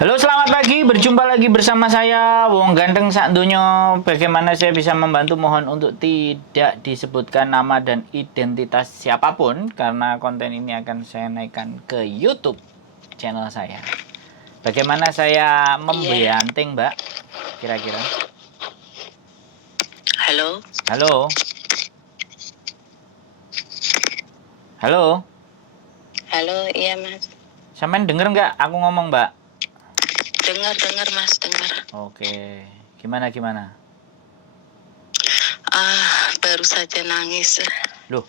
Halo, selamat pagi. Berjumpa lagi bersama saya, Wong Ganteng Sak Dunyo. Bagaimana saya bisa membantu? Mohon untuk tidak disebutkan nama dan identitas siapapun, karena konten ini akan saya naikkan ke YouTube channel saya. Bagaimana saya Iya. membanting, Mbak? Kira-kira. Halo. Halo? Halo? Halo, iya Mas. Sampean denger nggak aku ngomong, Mbak? Dengar Mas, dengar. Oke. Gimana? Baru saja nangis. Loh,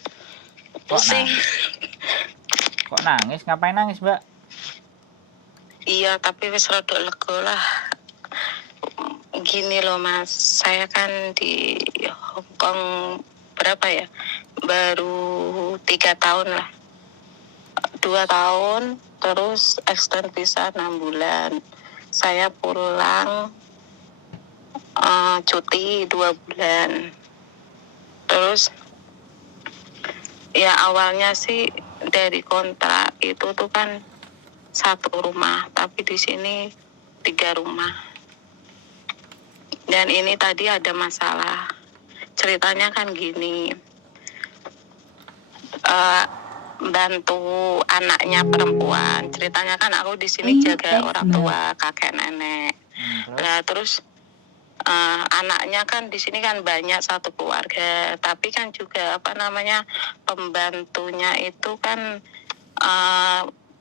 kok Pusing. nangis? Kok nangis? Ngapain nangis, Mbak? Iya, tapi wis rada lega lah. Gini loh Mas, saya kan di Hong Kong berapa ya? Baru 3 tahun lah. 2 tahun, terus extend visa 6 bulan. Saya pulang cuti 2 bulan. Terus ya awalnya sih dari kontrak itu tuh kan 1 rumah, tapi di sini 3 rumah. Dan ini tadi ada masalah. Ceritanya kan gini, bantu anaknya perempuan. Ceritanya kan aku di sini jaga orang tua, kakek nenek. Nah terus anaknya kan di sini kan banyak, satu keluarga, tapi kan juga pembantunya itu kan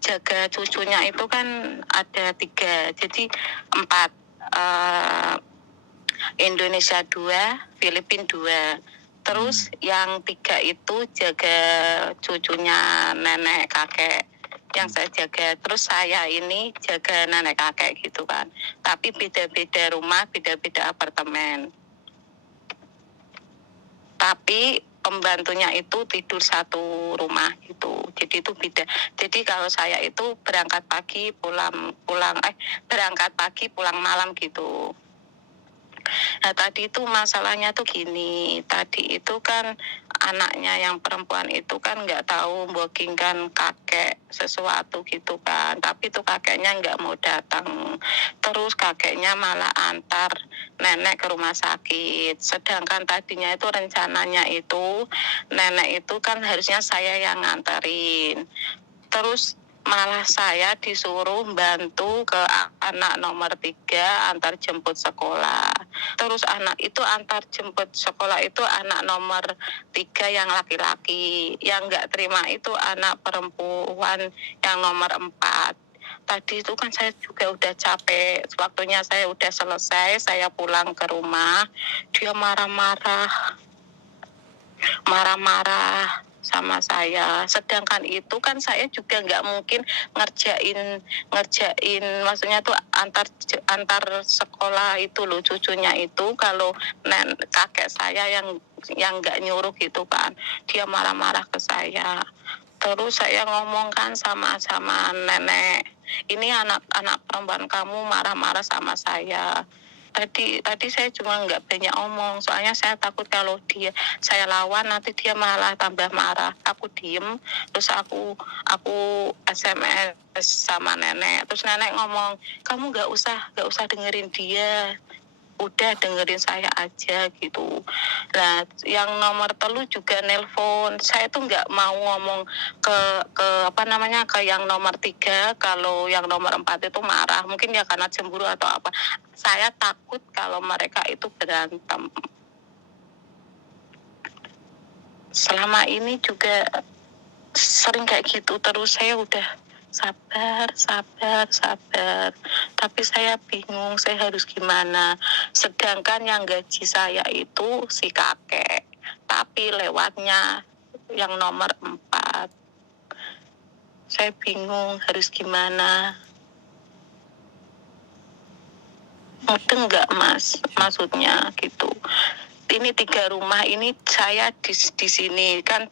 jaga cucunya itu kan ada 3, jadi 4, Indonesia 2, Filipina 2. Terus yang 3 itu jaga cucunya nenek kakek yang saya jaga. Terus saya ini jaga nenek kakek gitu kan. Tapi beda-beda rumah, beda-beda apartemen. Tapi pembantunya itu tidur 1 rumah gitu. Jadi itu beda. Jadi kalau saya itu berangkat pagi pulang malam gitu. Nah tadi itu masalahnya tuh gini, tadi itu kan anaknya yang perempuan itu kan nggak tahu bookingkan kakek sesuatu gitu kan, tapi itu kakeknya nggak mau datang, terus kakeknya malah antar nenek ke rumah sakit, sedangkan tadinya itu rencananya itu nenek itu kan harusnya saya yang nganterin, terus malah saya disuruh bantu ke anak nomor 3 antar jemput sekolah. Terus anak itu antar jemput sekolah itu anak nomor 3 yang laki-laki. Yang nggak terima itu anak perempuan yang nomor 4. Tadi itu kan saya juga udah capek, waktunya saya udah selesai, saya pulang ke rumah, dia marah-marah sama saya. Sedangkan itu kan saya juga nggak mungkin ngerjain, maksudnya tuh antar sekolah itu loh cucunya itu, kalau kakek saya yang nggak nyuruh gitu kan, dia marah-marah ke saya. Terus saya ngomong kan sama nenek, ini anak perempuan kamu marah-marah sama saya. Tadi saya cuma nggak banyak omong, soalnya saya takut kalau saya lawan nanti dia malah tambah marah. Aku diem, terus aku SMS sama nenek, terus nenek ngomong, kamu nggak usah dengerin dia, udah dengerin saya aja gitu. Nah yang nomor 3 juga nelpon, saya tuh nggak mau ngomong ke yang nomor 3 kalau yang nomor 4 itu marah, mungkin ya karena cemburu atau apa. Saya takut kalau mereka itu berantem. Selama ini juga sering kayak gitu terus, saya udah sabar, tapi saya bingung saya harus gimana, sedangkan yang gaji saya itu si kakek, tapi lewatnya yang nomor 4. Saya bingung harus gimana. Mungkin nggak Mas, maksudnya gitu. Ini 3 rumah ini saya di sini kan,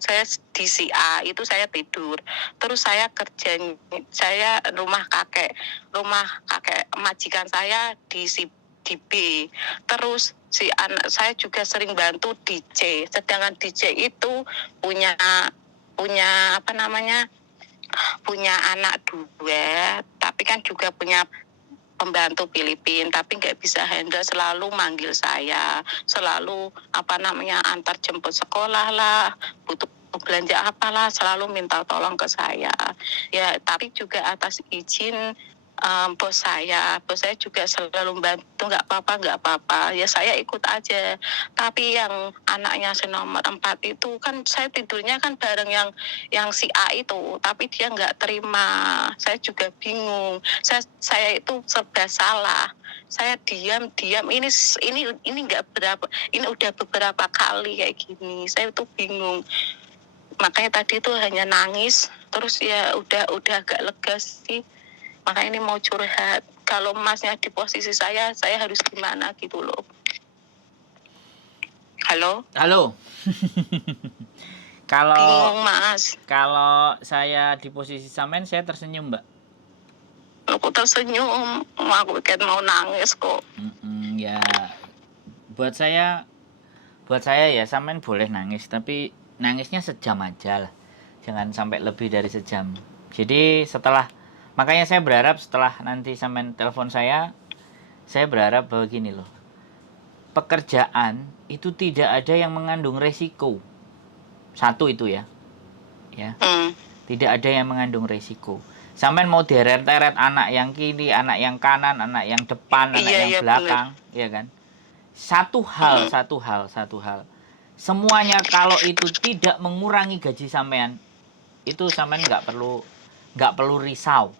saya di si A itu saya tidur, terus saya kerja, saya rumah kakek majikan saya di B, terus si anak saya juga sering bantu di C, sedangkan di C itu punya punya anak 2, tapi kan juga punya pembantu Filipin, tapi nggak bisa handle, selalu manggil saya, selalu antar jemput sekolah lah, butuh belanja apalah, selalu minta tolong ke saya. Ya, tapi juga atas izin bos saya juga selalu bantu, nggak apa-apa, ya saya ikut aja. Tapi yang anaknya nomor 4 itu kan saya tidurnya kan bareng yang si A itu, tapi dia nggak terima. Saya juga bingung. Saya itu serba salah. Saya diam ini nggak berapa, ini udah beberapa kali kayak gini. Saya tuh bingung. Makanya tadi tuh hanya nangis, terus ya udah agak lega sih. Makanya ini mau curhat. Kalau masnya di posisi saya harus gimana gitu loh. Halo? Halo. Kalau Bingung mas. kalau saya di posisi sampean, saya tersenyum, Mbak. Aku tersenyum, aku kayak mau nangis kok. Ya, buat saya ya sampean boleh nangis, tapi nangisnya sejam aja lah. Jangan sampai lebih dari sejam. Jadi makanya saya berharap setelah nanti sampean telepon saya berharap bahwa gini loh. Pekerjaan itu tidak ada yang mengandung resiko. Satu itu ya. Tidak ada yang mengandung resiko. Sampean mau deret-teret anak yang kiri, anak yang kanan, anak yang depan, anak yang belakang, ya kan? Satu hal. Semuanya kalau itu tidak mengurangi gaji sampean, itu sampean nggak perlu risau.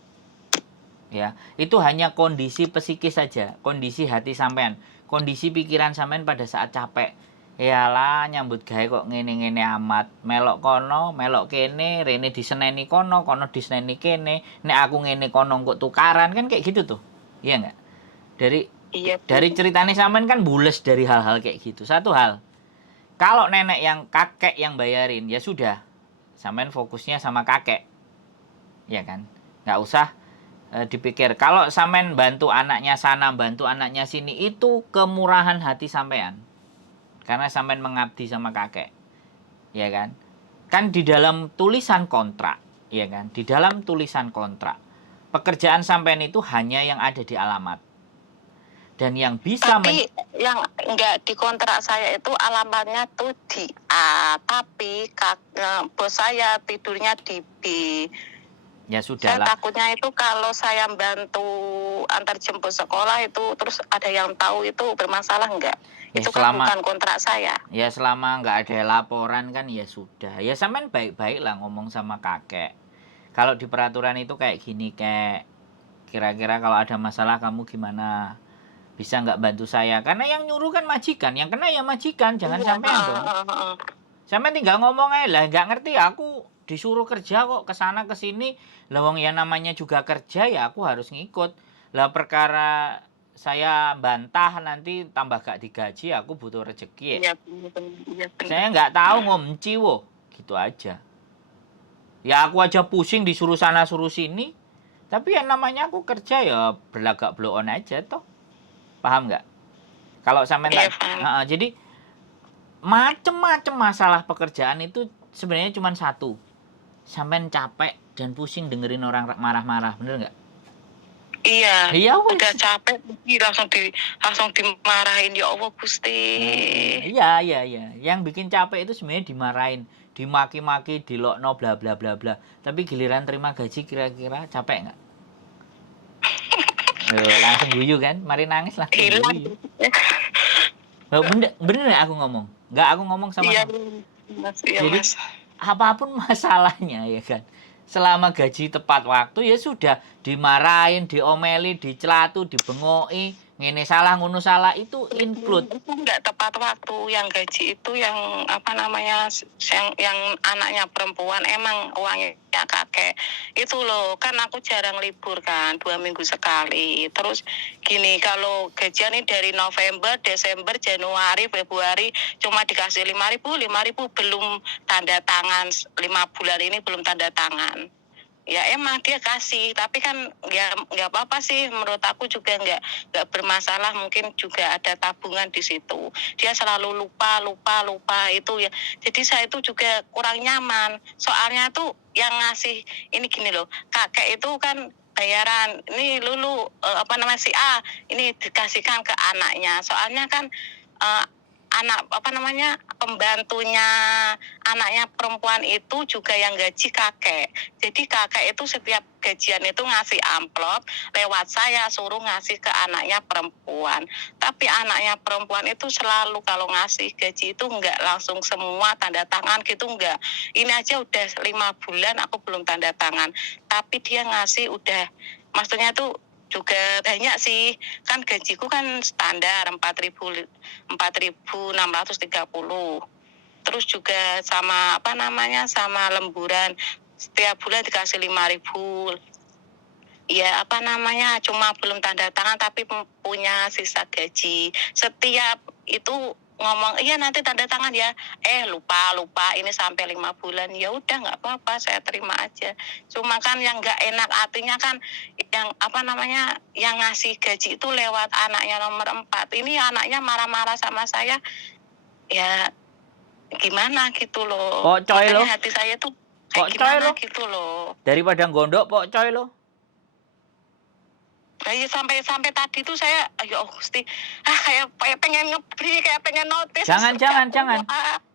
Ya, itu hanya kondisi psikis saja, kondisi hati sampean, kondisi pikiran sampean pada saat capek. Yalah, nyambut gawe kok ngene-ngene amat, melok kono, melok kene, rene diseneni kono diseneni kene, nek aku ngene kono kok tukaran, kan kayak gitu tuh. Iya enggak? Dari ceritanya sampean kan bules dari hal-hal kayak gitu. Satu hal, kalau nenek yang kakek yang bayarin, ya sudah, sampean fokusnya sama kakek. Ya kan? Nggak usah dipikir. Kalau sampean bantu anaknya sana, bantu anaknya sini, itu kemurahan hati sampean. Karena sampean mengabdi sama kakek. Ya kan? Kan di dalam tulisan kontrak, ya kan? Di dalam tulisan kontrak, pekerjaan sampean itu hanya yang ada di alamat. Dan yang bisa tapi yang enggak di kontrak saya itu alamatnya tuh di A, tapi bos saya tidurnya di B. Ya sudah lah. Saya takutnya itu kalau saya bantu antar jemput sekolah itu terus ada yang tahu, itu bermasalah enggak? Ya, itu kan bukan kontrak saya. Ya selama nggak ada laporan kan ya sudah. Ya sampean baik-baik lah ngomong sama kakek. Kalau di peraturan itu kayak gini, kayak kira-kira kalau ada masalah kamu gimana? Bisa nggak bantu saya? Karena yang nyuruh kan majikan, yang kena ya majikan, jangan sampean dong. Sampean tinggal ngomong aja lah, nggak ngerti aku disuruh kerja kok kesana kesini. Lah wong ya namanya juga kerja, ya aku harus ngikut. Lah perkara saya bantah nanti tambah gak digaji, aku butuh rezeki ya. Saya nggak tahu ngomci woh, gitu aja. Ya aku aja pusing disuruh sana suruh sini. Tapi yang namanya aku kerja ya berlagak blow on aja toh. Paham nggak? Kalau sampean jadi macem-macem masalah pekerjaan itu sebenarnya cuma satu. Sampean capek dan pusing dengerin orang marah-marah, bener nggak? Iya, udah capek langsung dimarahin, ya Allah Gusti. Iya. Yang bikin capek itu sebenarnya dimarahin, dimaki-maki, dilokno bla bla bla bla. Tapi giliran terima gaji kira-kira capek nggak? Langsung guyu kan? Mari nangis lah. Guyu. Bener aku ngomong? Nggak, aku ngomong sama kamu. Jadi apapun masalahnya ya kan, selama gaji tepat waktu ya sudah, dimarahin, diomeli, dicelatu, dibengoki, ngene salah ngono salah, itu include. Itu enggak tepat waktu. Yang gaji itu yang yang anaknya perempuan, emang uangnya kakek itu loh. Kan aku jarang libur kan, 2 minggu sekali. Terus gini, kalau gajian ini dari November, Desember, Januari, Februari cuma dikasih 5.000 belum tanda tangan, 5 bulan ini belum tanda tangan. Ya emang dia kasih, tapi kan ya nggak apa-apa sih, menurut aku juga nggak bermasalah. Mungkin juga ada tabungan di situ. Dia selalu lupa itu ya. Jadi saya itu juga kurang nyaman. Soalnya tuh yang ngasih ini gini loh, kakek itu kan bayaran ini Lulu apa namanya si A ini dikasihkan ke anaknya. Soalnya kan anak apa namanya pembantunya anaknya perempuan itu juga yang gaji kakek. Jadi kakek itu setiap gajian itu ngasih amplop lewat saya suruh ngasih ke anaknya perempuan. Tapi anaknya perempuan itu selalu kalau ngasih gaji itu enggak langsung semua tanda tangan gitu enggak. Ini aja udah 5 bulan aku belum tanda tangan. Tapi dia ngasih udah maksudnya tuh juga banyak sih, kan gajiku kan standar 4.630. Terus juga sama apa namanya sama lemburan setiap bulan dikasih 5.000. Ya apa namanya cuma belum tanda tangan tapi punya sisa gaji. Setiap itu ngomong iya nanti tanda tangan ya, lupa ini sampai 5 bulan. Ya udah nggak apa-apa, saya terima aja. Cuma kan yang nggak enak artinya kan yang apa namanya yang ngasih gaji itu lewat anaknya nomor 4. Ini anaknya marah-marah sama saya, ya gimana gitu loh. Pok coy lo. Makanya hati saya tuh Pok kayak coy gimana lo. gitu loh. Daripada gondok pok coy lo. Kayak sampai tadi tuh saya ayo Gusti kayak pengen ngebri kayak pengen notice.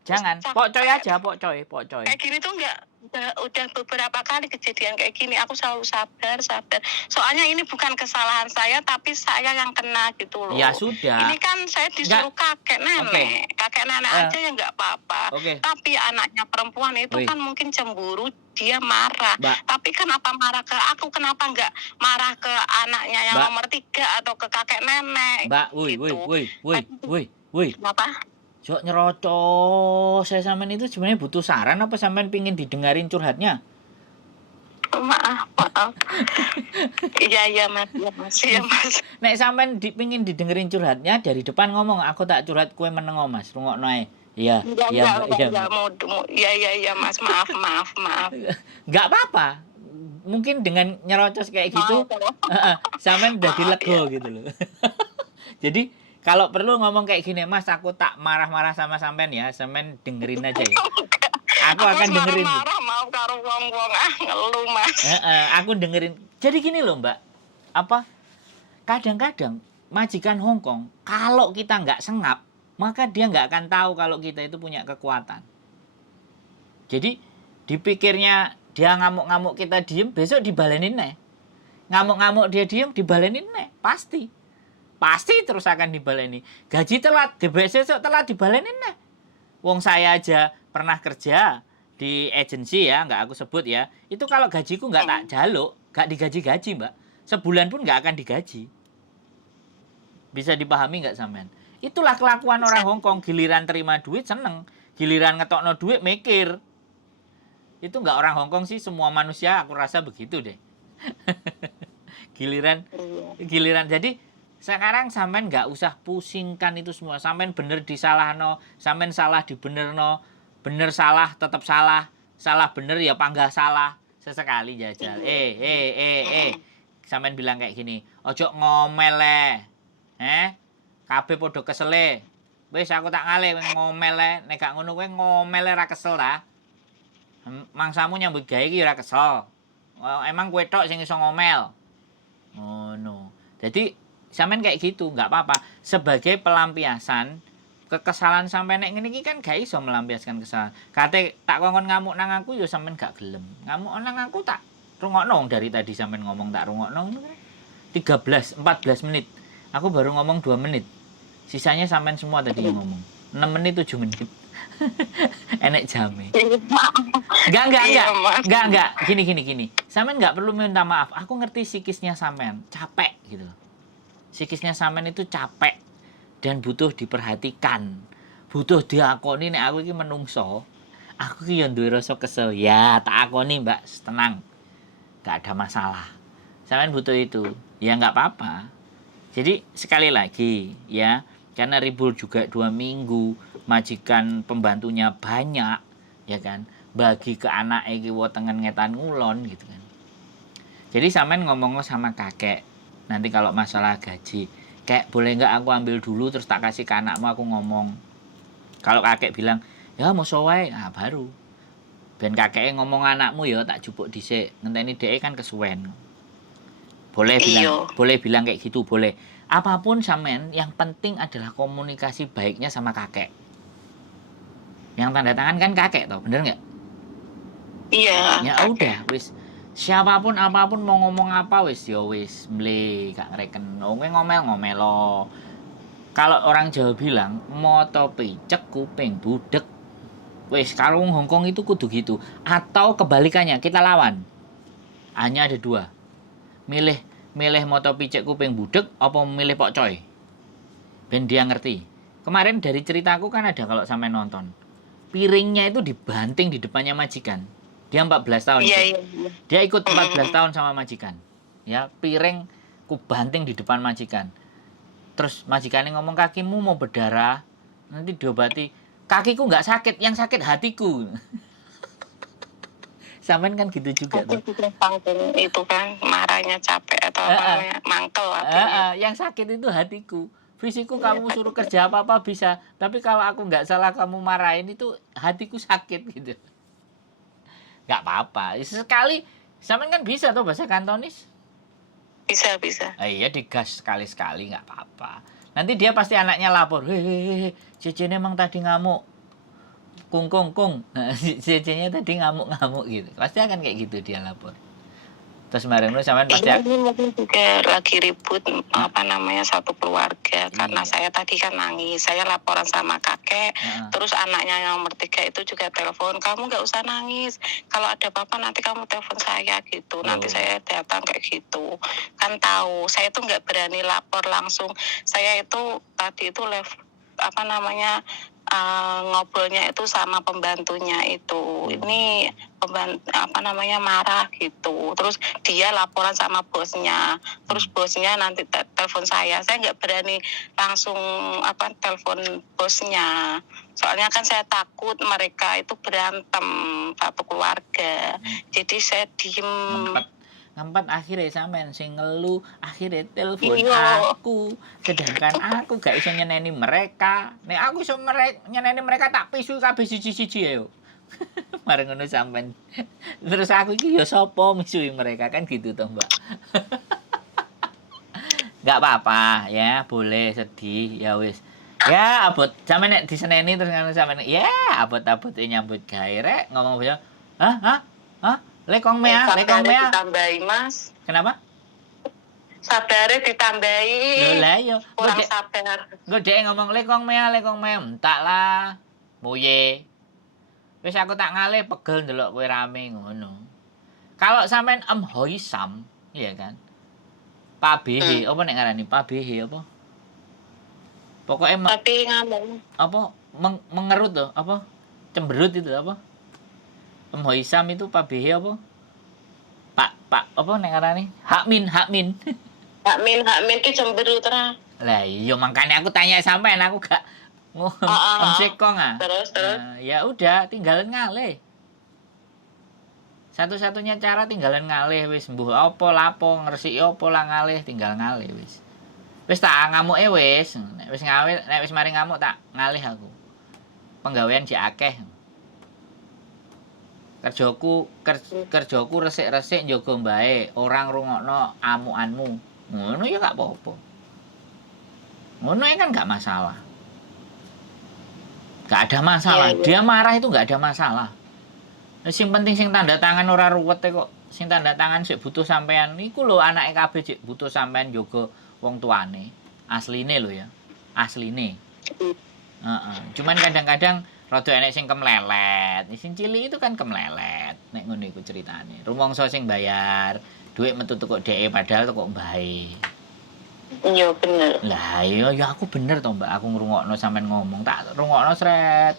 Jangan. Pok coy aja, pok coy. Kayak gini tuh udah beberapa kali kejadian kayak gini. Aku selalu sabar. Soalnya ini bukan kesalahan saya tapi saya yang kena gitu loh. Ya sudah. Ini kan saya disuruh kakek nenek. Okay. Kakek nenek aja yang nggak apa-apa. Okay. Tapi anaknya perempuan itu kan mungkin cemburu, dia marah. Tapi kenapa marah ke aku? Kenapa nggak marah ke anaknya yang nomor 3 atau ke kakek nenek? Mbak, woi. Kenapa? Jok nyerocos, saya sampean itu sebenarnya butuh saran apa sampean pingin didengarin curhatnya? Maaf. Iya mas. Nek sampean pingin didengerin curhatnya dari depan ngomong, aku tak curhat kue menengo mas, rungokno ae. Iya. Iya mas, maaf. Nggak apa-apa. Mungkin dengan nyerocos kayak gitu, sampean udah dilego gitu loh. Jadi kalau perlu ngomong kayak gini, Mas, aku tak marah-marah sama sampean ya, sampean dengerin aja ya. Aku akan dengerin. Marah mau karo wong-wong ngeluh, Mas. Aku dengerin. Jadi gini loh, Mbak. Kadang-kadang majikan Hongkong, kalau kita nggak sengap, maka dia nggak akan tahu kalau kita itu punya kekuatan. Jadi dipikirnya dia ngamuk-ngamuk kita diem, besok dibalenin nih. Ngamuk-ngamuk dia diem, dibalenin nih, pasti terus akan dibaleni. Gaji telat, besok telat dibaleni nih. Wong saya aja pernah kerja di agensi ya, nggak aku sebut ya. Itu kalau gajiku nggak tak jaluk, nggak digaji-gaji mbak. Sebulan pun nggak akan digaji. Bisa dipahami nggak sampean? Itulah kelakuan orang Hongkong. Giliran terima duit seneng, giliran ngetokno duit mikir. Itu nggak orang Hongkong sih, semua manusia aku rasa begitu deh. Giliran. Jadi sekarang sampean nggak usah pusingkan itu semua. Sampean bener disalahno, sampean salah dibenerno, bener salah tetap salah, salah bener ya panggah salah. Sesekali jajal. Sampean bilang kayak gini, ojo ngomel kabeh padha kesele. Wis aku tak ngale ngomel nek gak ngono kowe ngomel ra kesel ta. Mangsamu nyambut gawe iki ora kesel. Emang kowe tok sing iso ngomel. Ngono. Jadi sampean kayak gitu, nggak apa-apa. Sebagai pelampiasan kekesalan sampean nek ngene iki kan gak iso melampiaskan kesalahan. Kate tak kongkon ngamuk nang aku ya sampean gak gelem. Ngamuk nang aku tak rungokno dari tadi sampean ngomong tak rungokno 13 14 menit. Aku baru ngomong 2 menit. Sisanya sampean semua tadi yang ngomong. 6 menit 7 menit. Enek jame. Enggak. Gini. Sampean enggak perlu minta maaf. Aku ngerti psikisnya sampean, capek gitu loh. Psikisnya sampean itu capek dan butuh diperhatikan. Butuh diakoni nek aku iki menungso. Aku iki yo duwe rasa kesel. Ya, tak akoni, Mbak. Tenang. Enggak ada masalah. Sampean butuh itu. Ya enggak apa-apa. Jadi sekali lagi ya, karena Ribul juga 2 minggu, majikan pembantunya banyak, ya kan? Bagi ke anak iki tengen ngetan ngulon gitu kan. Jadi sampean ngomong sama kakek. Nanti kalau masalah gaji, kayak boleh nggak aku ambil dulu terus tak kasih ke anakmu, aku ngomong. Kalau kakek bilang, ya mau soai, baru. Ben kakeknya ngomong anakmu ya tak jupuk dhisik, ngenteni dhek kan kesuwen. Iya. Boleh bilang kayak gitu, boleh. Apapun sampean, yang penting adalah komunikasi baiknya sama kakek. Yang tanda tangan kan kakek toh, bener nggak? Iya, Ya kakek. udah, wis. Siapapun apapun mau ngomong apa wis ya wis, mle gak ngereken. Kowe ngomel-ngomel lo. Kalau orang Jawa bilang, moto picek kuping budek. Wis, kalau wong Hongkong itu kudu gitu. Atau kebalikannya, kita lawan. Hanya ada dua. Milih milih moto picek kuping budek apa milih pok coy. Ben dia ngerti. Kemarin dari ceritaku kan ada kalau sampai nonton. Piringnya itu dibanting di depannya majikan. Dia 14 tahun Iya, ikut. iya, iya. Dia ikut 14 tahun sama majikan. Ya, piring ku banting di depan majikan. Terus majikannya ngomong kakimu mau berdarah, nanti diobati. Kakiku nggak sakit, yang sakit hatiku. Sampean kan gitu juga Aku tuh. juga saking itu kan marahnya capek atau apa namanya mangkel hatinya. Yang sakit itu hatiku. Fisikku kamu suruh kerja apa-apa bisa, tapi kalau aku nggak salah kamu marahin itu hatiku sakit gitu. Nggak apa-apa. Sekali, sampean kan bisa tuh bahasa Kantonis. Bisa, bisa. Iya digas sekali-sekali nggak apa-apa. Nanti dia pasti anaknya lapor, hehehe, cecenya emang tadi ngamuk, kung kung kung, cecenya tadi ngamuk-ngamuk gitu. Pasti akan kayak gitu dia lapor. Terus kemarin lu sampean pasti Ini mungkin juga lagi ribut apa namanya satu keluarga karena Iya. saya tadi kan nangis, saya laporan sama kakek, Heeh. terus anaknya yang nomor 3 itu juga telepon, kamu nggak usah nangis, kalau ada apa-apa nanti kamu telepon saya gitu, nanti Oh. saya datang kayak gitu, kan tahu, saya tuh nggak berani lapor langsung, saya itu tadi itu apa namanya ngobrolnya itu sama pembantunya itu, ini apa namanya marah gitu, terus dia laporan sama bosnya, terus bosnya nanti telepon saya nggak berani langsung apa telepon bosnya, soalnya kan saya takut mereka itu berantem satu keluarga, jadi saya diem. Ngempet akhirnya sampean sing ngelu akhirnya telepon Iya. aku, sedangkan aku gak iso nyeneni mereka. Nek aku iso nyeneni mereka tak pisu kabeh siji-siji ayo. Bareng ngono sampean. Terus aku iki ya sapa misuhi mereka kan gitu toh, Mbak. Gak apa-apa ya, boleh sedih ya wis. Ya abot sampe nek diseneni terus ngono sampean ya abot-abote nyambut gawe rek ngomong beliau. Hah? Hah? Hah? Lekong mea, lekong mea. Ditambahi mas, Kenapa? sabarnya ditambahi, Lho lah yo. kurang sabar. Engko dhek ngomong lekong mea, entak lah. Moye. Wis aku tak ngalih pegel ndelok kowe rame ngono. Kalau sampean Hoisam, iya kan? Pak BH, apa nek ngarani Pak BH apa? Pokoknya Tapi ngomong apa mengerut tuh, apa? Cemberut itu apa? Hoisam itu Pak BH apa? Pak apa nek ngarani? Hakmin. Hakmin ki cemberut terang. Lah iya makanya aku tanya sampean aku gak sekong ah. Terus. Nah, ya udah tinggalin ngalih. Satu-satunya cara tinggalan ngalih wis mbuh apa lapo ngresiki apa lah ngalih tinggal ngalih wis. Wis tak ngamuke wis. Nek wis nek wis mari ngamuk tak ngalih aku. Penggawean sik akeh. Kerjaku resik-resik njaga mbae, orang rungokno amukanmu. Ngono ya gak apa-apa. Ngono ya kan gak masalah. Gak ada masalah. Iya. Dia marah itu gak ada masalah. Sing penting sing tanda tangan ora ruwet kok. Sing tanda tangan sik butuh sampean. Iku lho anake kabeh sik butuh sampean njaga wong tuane. Asline lho ya. Asline. Heeh. Cuman kadang-kadang rada enek sing kemlelet. Sing cilik itu kan kemlelet. Nek ngono iku ceritane. Rumangsa sing bayar, dhuwit metu teko dheke padahal teko mbahe. Iya bener. Lah iya ya aku bener to Mbak, aku ngrungokno sampean ngomong. Tak rungokno sret.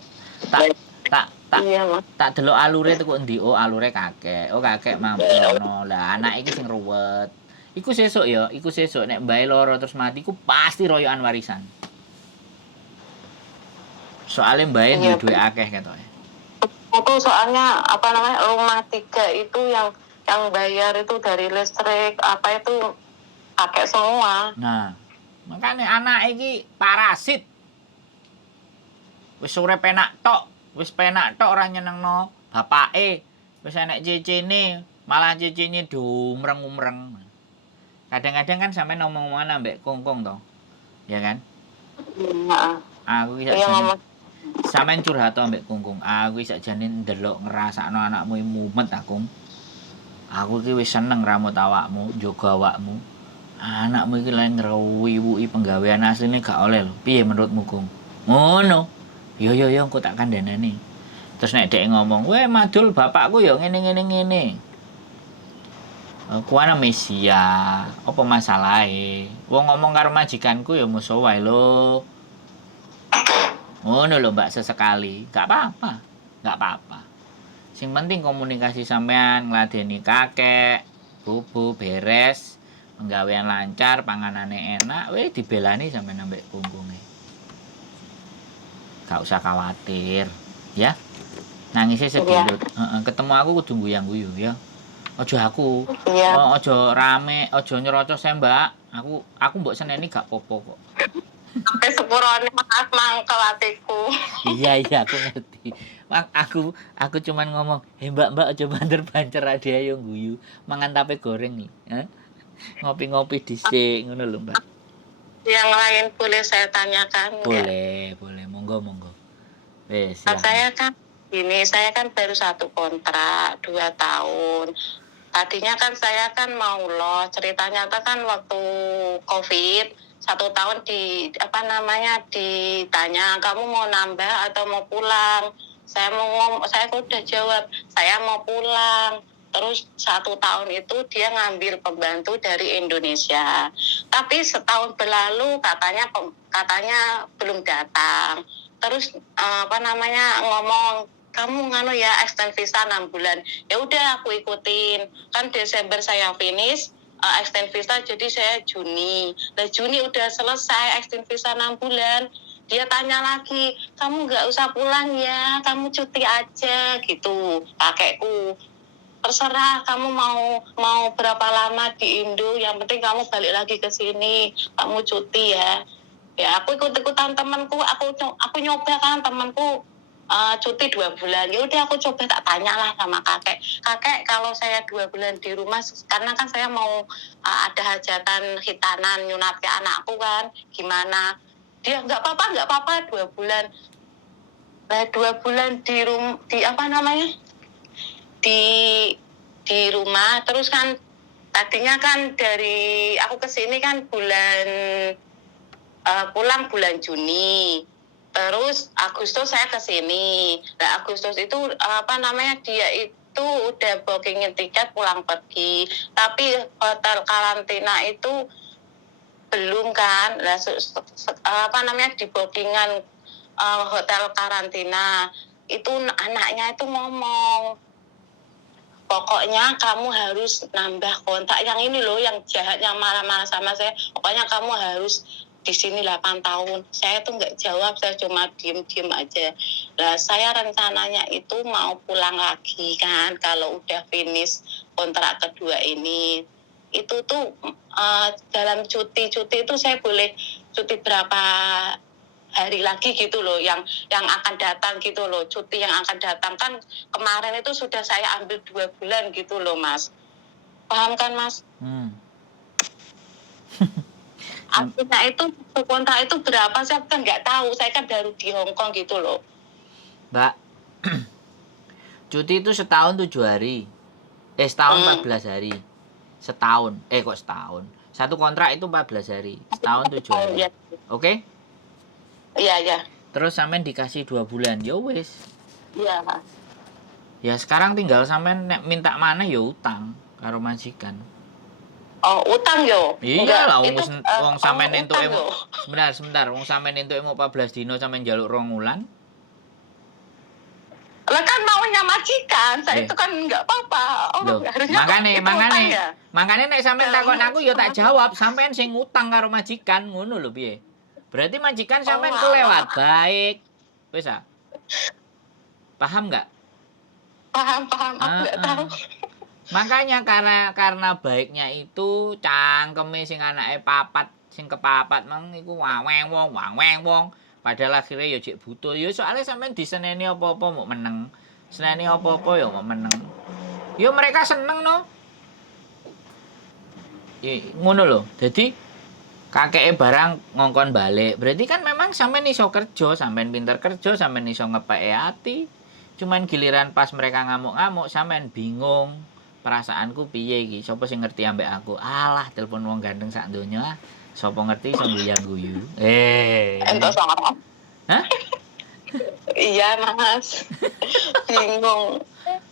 Iya, Mas. Tak delok alure teko endi? Oh, alure kakek. Oh, kakek mampono. Lah anak iki sing ruwet. Iku sesuk ya, nek mbae lara terus mati iku pasti royokan warisan. Soalnya mbae duwe akeh ketoke. Itu soalnya apa namanya rumah 3 itu yang bayar itu dari listrik apa itu pakai semua. Nah, makanya anak iki parasit. Wis urip penak tok, ora nyenengno bapake. Wis enek cecene, malah cecene diumreng-umreng. Kadang-kadang kan sampe ngomong-ngomongan ambek kongkong toh. Ya kan? Heeh. Aku iki Iya sakjane ngomong. sampean curhat ambek kongkong. Aku iki sakjane ndelok ngrasakno anakmu mumet aku. Aku iki wis seneng rambut awakmu, njogo awakmu. Anakmu iki lek ngrewiwuki penggawean asline gak oleh lho. Piye menurutmu, Kong? Ngono. Yo engko tak kandhanani. Terus nek dhek ngomong, "Weh, madul bapakku ya ngene. Ku ana Mesia, apa masalahe? Wong ngomong karo majikanku ya musuh wae lho." Ngono lho, Mbak, sesekali. Gak apa-apa. Sing penting komunikasi sampean ngladeni kakek, bubu beres, penggawean lancar, panganane enak, weh dibelani sampean ambek kungkunge. Gak usah khawatir, ya. Nangisnya sedilut. Ketemu aku kudu guyang-guyu ya. Ojo aku. Iya. Ojo rame, ojo nyerocos ya, Mbak. Aku mbok seneni gak popo kok. Sampai sepurone Mas mangkel atiku. Iya, aku ngerti. Aku cuman ngomong, Mbak, aja banter-banter dia yo guyu. Mangan tape goreng nih. Ngopi-ngopi dhisik ngono lho, Mbak. Yang lain boleh saya tanyakan? Boleh. Monggo. Wes, Nah, saya kan baru 1 kontrak 2 tahun. Tadinya kan saya kan mau loh, ceritanya kan waktu COVID 1 tahun ditanya kamu mau nambah atau mau pulang. Saya udah jawab saya mau pulang. Terus 1 tahun itu dia ngambil pembantu dari Indonesia. Tapi setahun berlalu katanya belum datang. Terus ngomong kamu extend visa 6 bulan. Ya udah aku ikutin. Kan Desember saya finish extend visa, jadi saya Juni. Nah Juni udah selesai extend visa 6 bulan. Dia tanya lagi, kamu nggak usah pulang ya, kamu cuti aja gitu, kakekku. Terserah kamu mau berapa lama di Indo, yang penting kamu balik lagi ke sini, kamu cuti ya. Ya aku ikut-ikutan temanku, aku nyoba kan temanku cuti 2 bulan. Ya udah aku coba tak tanyalah sama kakek kalau saya 2 bulan di rumah, karena kan saya mau ada hajatan khitanan nyunat ke anakku kan, gimana? Dia nggak apa-apa 2 bulan. Nah 2 bulan di rumah terus kan, tadinya kan dari aku kesini kan pulang bulan Juni, terus Agustus saya kesini. Nah Agustus itu dia itu udah bookingin tiket pulang pergi, tapi hotel karantina itu belum kan. Nah di bookingan hotel karantina itu anaknya itu ngomong, pokoknya kamu harus nambah kontak. Yang ini loh, yang jahat, yang marah-marah sama saya. Pokoknya kamu harus di sini 8 tahun. Saya tuh nggak jawab, saya cuma diem aja. Nah, saya rencananya itu mau pulang lagi kan, kalau udah finish kontrak kedua ini. Itu tuh dalam cuti itu saya boleh cuti berapa hari lagi gitu loh, yang akan datang gitu loh, cuti yang akan datang kan kemarin itu sudah saya ambil 2 bulan gitu loh Mas, paham kan Mas? Artinya itu kontrak itu berapa saya kan nggak tahu, saya kan baru di Hong Kong gitu loh Mbak. Cuti itu setahun 7 hari, setahun 14 hari, setahun kok setahun, satu kontrak itu 14 hari, setahun 7 hari. Ya. Oke? Iya. Terus sampean dikasih 2 bulan, ya wis. Iya. Ya sekarang tinggal sampean minta mana ya utang karo majikan. Oh, utang yo. Iya lah, wong sampean entuke sebentar, wong sampean entuke mau 14 dino sampean njaluk 2 wulan. Lah kan maunya majikan, saya itu kan enggak apa-apa. Makane nek sampean takon aku ya tak jawab, sampean sing ngutang karo majikan, ngono lho piye? Berarti majikan sampean kelewat baik. Wis ah. Paham enggak? Paham, aku enggak tahu. Makanya karena baiknya itu cangkeme sing anake papat, sing kepapat mang iku waweng wong. Padahal akhirnya ya jek butuh. Ya soalnya sampean diseneni apa-apa mau meneng. Seneni apa-apa ya mau meneng. Ya mereka seneng no. ngono lho. Dadi kakeke barang ngongkon balik. Berarti kan memang sampean iso kerja, sampean pinter kerja, sampean iso ngepeki ati. Cuman giliran pas mereka ngamuk-ngamuk sampean bingung. Perasaanku piye iki? Sopo sing ngerti ambek aku? Alah, telepon wong ganteng sak donya. Sopo ngerti iso guyu. Entuk sama. Hah? Iya Mas. Bingung.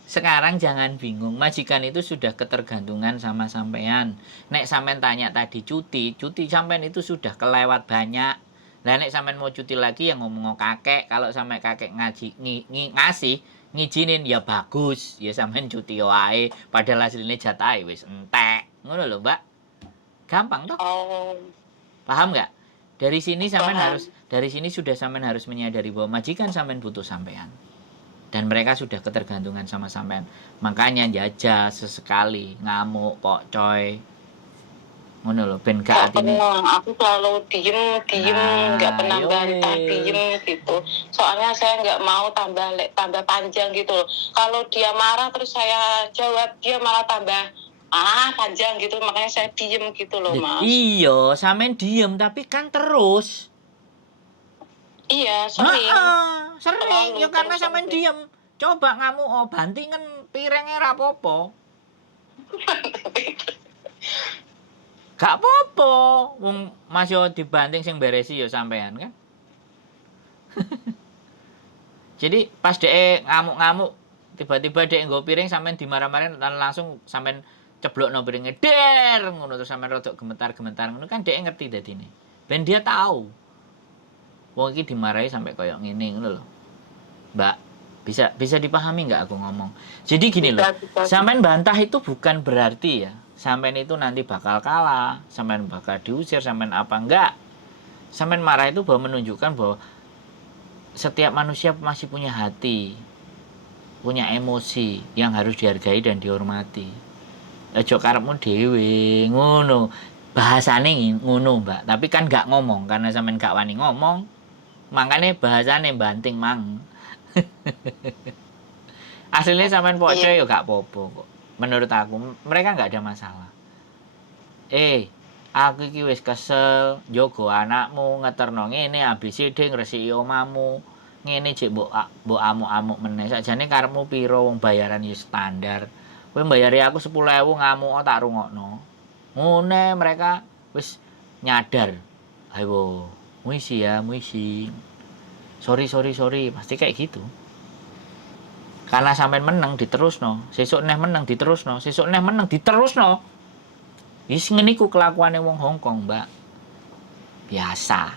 Sekarang jangan bingung, majikan itu sudah ketergantungan sama sampean. Nek sampean tanya tadi cuti sampean itu sudah kelewat banyak. Lah nek sampean mau cuti lagi yang ngomong kakek, kalau sampai kakek ngasih ngizinin ya bagus, ya sampean cuti wae. Padahal hasilnya jatah wis entek. Ngono lho, Mbak. Gampang toh? Oh. Paham nggak? Dari sini sampean Paham. dari sini sudah sampean harus menyadari bahwa majikan sampean butuh sampean. Dan mereka sudah ketergantungan sama sampean. Makanya jajah sesekali, ngamuk, pokcoy. Ngono lho, ben gak atine. Aku selalu diem, nggak pernah bantah, diem gitu. Soalnya saya nggak mau tambah panjang gitu loh. Kalau dia marah terus saya jawab, dia malah tambah panjang gitu. Makanya saya diem gitu loh, Mas. Iya, sampean diem tapi kan terus. Iya, sering. Sering ya karena sampean diem. Coba ngamuk bantingan piringnya ra apa-apa. Gak apa-apa, wong masih dibanting sing beresi ya sampean kan. Jadi pas dhek ngamuk-ngamuk, tiba-tiba dhek nggo piring sampean dimarah-marahin dan langsung sampean ceblokno piringe der ngono terus sampean rodok gemetar-gemetar ngono kan dhek ngerti dadine. Ben dia tahu. Wong iki dimarahi sampai koyo ngene ngono lho. Mbak, bisa dipahami nggak aku ngomong? Jadi gini loh, sampean bantah itu bukan berarti ya sampean itu nanti bakal kalah, sampean bakal diusir, sampean apa enggak. Sampean marah itu bahwa menunjukkan bahwa setiap manusia masih punya hati, punya emosi yang harus dihargai dan dihormati. Aja karepmu dhewe, ngono. Bahasane ngono, Mbak. Tapi kan nggak ngomong karena sampean gak wani ngomong. Makanya bahasane banting mang. Aslinya sampean pokcoy ya gak apa-apa kok. Menurut aku mereka nggak ada masalah. Aku iki wis kesel njogo anakmu ngeterno ngene ABCD ngresiki omamu. Ngene jek mbok amuk-amuk meneh. Sakjane karepmu piro wong bayaran ya standar. Kowe mbayari aku 10.000 ngamuk tak rungokno. Ngene mereka wis nyadar. Ayo, muisi ya, muisi. Sorry, pasti kayak gitu. Karena sampean menang diterusno, sesuk neh menang diterusno, sesuk neh menang diterusno. Wis ngene iku kelakuane wong Hongkong, Mbak. Biasa.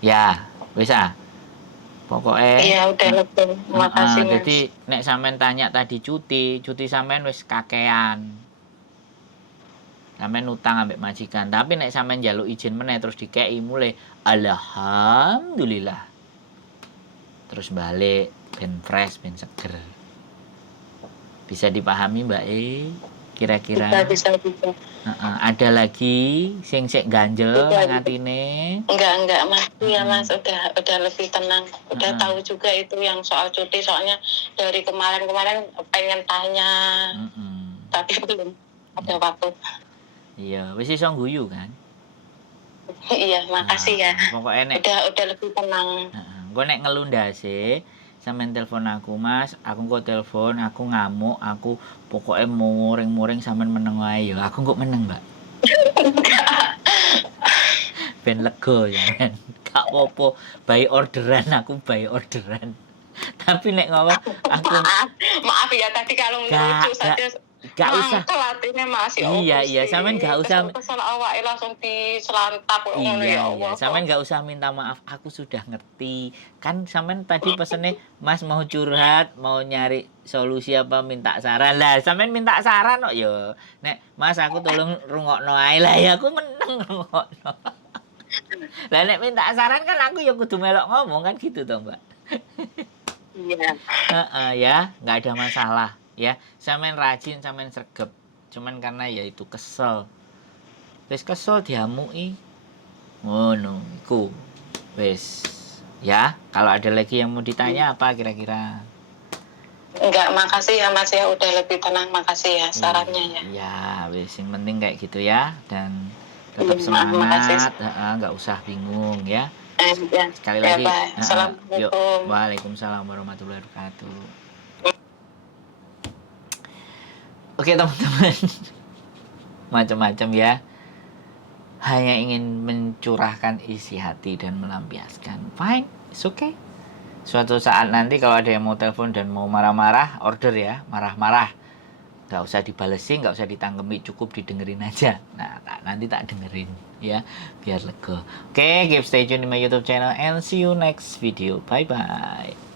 Ya, wis Pokoke iya udah lebih. Makasih. Jadi nek sampean tanya tadi cuti sampean wis kakean. Sampean utang ambek majikan, tapi nek sampean njaluk izin meneh terus dikeki mulai alhamdulillah. Terus balik ben fresh, ben seger. Bisa dipahami Mbak kira-kira? Bisa. Ada lagi sing sik ganjel nang atine? Enggak Mas. Iya Mas, udah lebih tenang. Udah tahu juga itu yang soal cuti, soalnya dari kemarin pengen tanya. Tapi belum ada waktu. Iya, wis iso guyu kan? Iya, makasih ya. Pokoknya nek udah lebih tenang. Engko nek ngelundase sampean telepon aku, Mas, aku kok telepon, aku ngamuk, aku pokoknya muring-muring sampean meneng wae ya. Aku kok meneng, Mbak. Ben lega ya, men. Gak apa-apa, by orderan aku by orderan. Tapi nek ngomong aku maaf ya tadi kalau lucu saja. Gak usah. Kelatihnya masih Iya, sampean gak usah. Kesel awake langsung diselantap ngono ya Allah. Sampean gak usah minta maaf, aku sudah ngerti. Kan sampean tadi pesennya Mas mau curhat, mau nyari solusi apa minta saran. Lah, sampean minta saran kok ya. Nek Mas aku tolong rungokno ae lah ya aku meneng rungokno. Lah nek minta saran kan aku ya kudu melok ngomong kan gitu toh, Mbak. Iya. Ya, nggak ada masalah ya. Sampean rajin, sampean sregep. Cuman karena ya itu kesel. Wis kesel diamuki. Ngono iku. Wis. Ya, kalau ada lagi yang mau ditanya apa kira-kira? Enggak, makasih ya Mas ya, udah lebih tenang, makasih ya sarannya ya. Ya, wis yang penting kayak gitu ya, dan tetap Makasih. semangat, nggak usah bingung ya. Ya, Sekali ya lagi, Pak. yuk. Assalamualaikum. Waalaikumsalam warahmatullahi wabarakatuh. Oke teman-teman, macam-macam ya. Hanya ingin mencurahkan isi hati dan melampiaskan. Fine, it's okay. Suatu saat nanti kalau ada yang mau telepon dan mau marah-marah, order ya, marah-marah. Nggak usah dibalesin, nggak usah ditangkemi, cukup didengerin aja. Nah, nanti tak dengerin ya, biar lega. Oke, keep stay tune di my YouTube channel and see you next video. Bye bye.